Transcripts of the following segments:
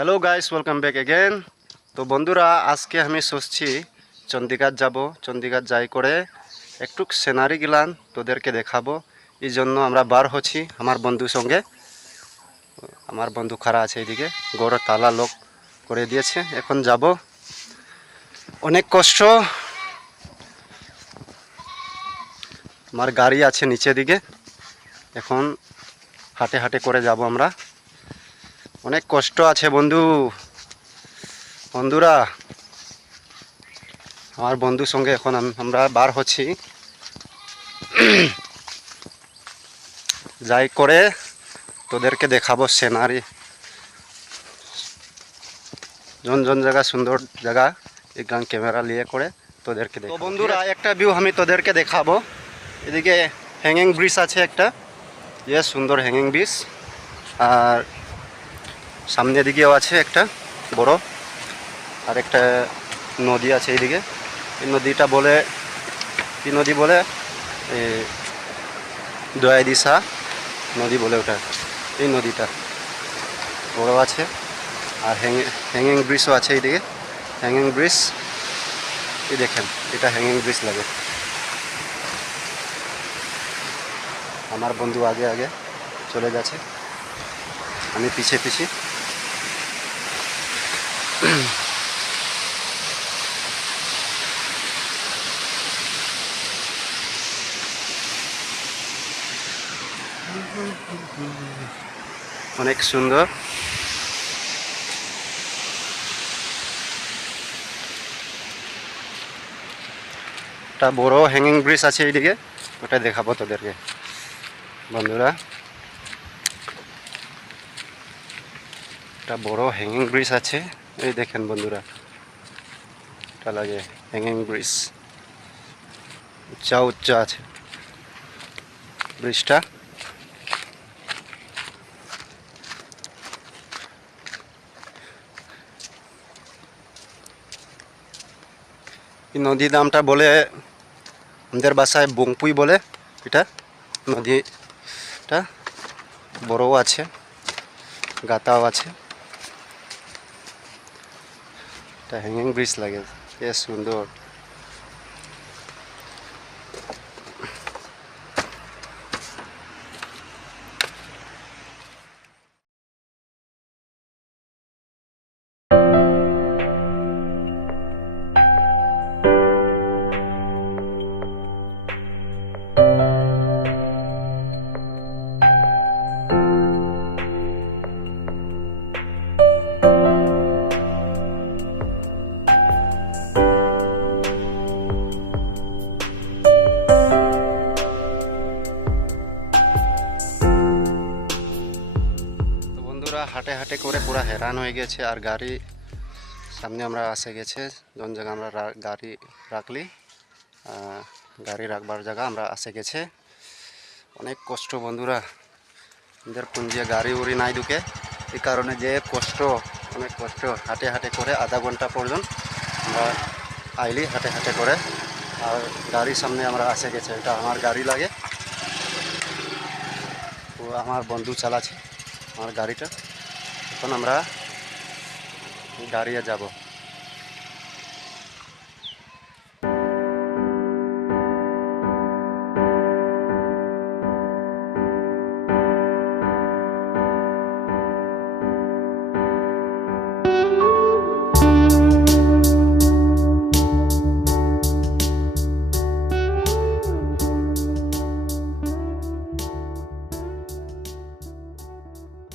Hello guys, welcome back again. তো বন্ধুরা, আজকে আমি সোচছি চণ্ডীগড় যাব। চণ্ডীগড় যাই করে একটু সিনারি গিলান তোদেরকে দেখাবো। এই জন্য আমরা বার হচ্ছি আমার বন্ধুর সঙ্গে। আমার বন্ধু খাড়া আছে এইদিকে, গড় তালা লক করে দিয়েছে। এখন যাব, অনেক কষ্ট। আমার গাড়ি আছে নিচে দিকে, এখন হাঁটে হাঁটে করে যাব আমরা। অনেক কষ্ট আছে বন্ধুরা। আমার বন্ধুর সঙ্গে এখন আমরা বার হচ্ছি, যাই করে তোদেরকে দেখাবো সিনারি। জন জায়গা সুন্দর জায়গা, এখান ক্যামেরা নিয়ে করে তোদেরকে দেখাবো। তো বন্ধুরা, একটা ভিউ আমি তোদেরকে দেখাবো। এদিকে হ্যাঙ্গিং ব্রিজ আছে একটা, সুন্দর হ্যাঙ্গিং ব্রিজ। আর সামনের দিকেও আছে একটা বড়, আর একটা নদী আছে এইদিকে। এই নদীটা বলে, কি নদী বলে, দয়া দিশা নদী বলে ওটা। এই নদীটা বড় আছে। আর হ্যাঙ্গিং ব্রিজও আছে এইদিকে, হ্যাঙ্গিং ব্রিজ। এই দেখেন, এটা হ্যাঙ্গিং ব্রিজ লাগে। আমার বন্ধু আগে আগে চলে যাচ্ছে, আমি পিছে পিছে। অনেক সুন্দর। একটা বড় হ্যাঙ্গিং ব্রিজ আছে এইদিকে, ওটা দেখাবো তোদেরকে বন্ধুরা। একটা বড় হ্যাঙ্গিং ব্রিজ আছে, এই দেখেন বন্ধুরা, এটা লাগে হ্যাঙ্গিং ব্রিজ। উচ্চা আছে ব্রিজটা। এই নদীর নামটা বলে আমাদের বাসায় বংপুই বলে। এটা নদীটা বড়ও আছে, গাতাও আছে। এটা হ্যাঙ্গিং ব্রিজ লাগে, বেশ সুন্দর। হাঁটে হাঁটে করে পুরা হেরান হয়ে গেছে। আর গাড়ি সামনে আমরা আসে গেছে, জন জায়গা আমরা গাড়ি রাখলি, গাড়ি রাখবার জায়গা আমরা আসে গেছে। অনেক কষ্ট বন্ধুরা, আমাদের পুঞ্জিয়া গাড়ি উড়ি নাই ঢুকে, এই কারণে যে কষ্ট, অনেক কষ্ট। হাঁটে হাঁটে করে আধা ঘন্টা পর্যন্ত আমরা আইলি হাঁটে হাঁটে করে। আর গাড়ির সামনে আমরা আসে গেছে, এটা আমার গাড়ি লাগে, ও আমার বন্ধু চালাচ্ছে আমার গাড়িটা। এখন আমরা দাঁড়িয়ে যাব।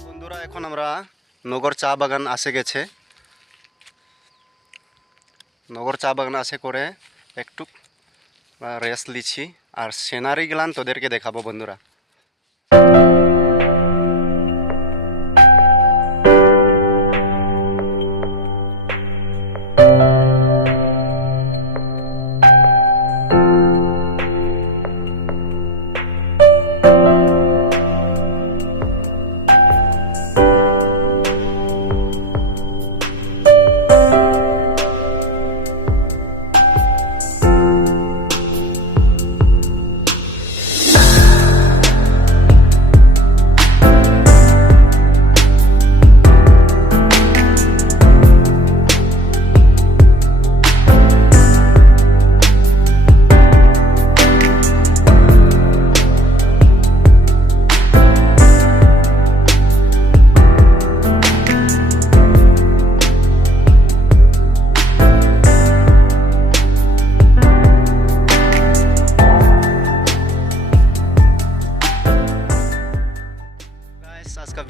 বন্ধুরা, এখন আমরা নগর চা বাগান আসে গেছে। নগর চা বাগান আসে করে একটু রেস্ট লিছি, আর সিনারি গিলান তোদেরকে দেখাবো বন্ধুরা।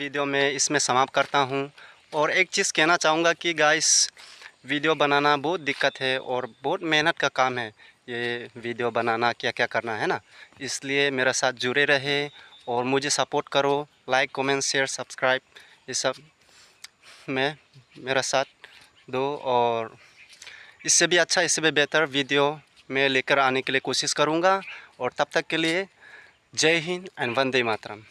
वीडियो मैं इसमें समाप्त करता हूँ। और एक चीज़ कहना चाहूँगा कि गाइस, वीडियो बनाना बहुत दिक्कत है और बहुत मेहनत का काम है। ये वीडियो बनाना क्या क्या करना है ना, इसलिए मेरे साथ जुड़े रहे और मुझे सपोर्ट करो। लाइक, कमेंट, शेयर, सब्सक्राइब, ये सब में मेरा साथ दो और इससे भी अच्छा, इससे भी बेहतर वीडियो मैं लेकर आने के लिए कोशिश करूँगा। और तब तक के लिए जय हिंद एंड वंदे मातरम।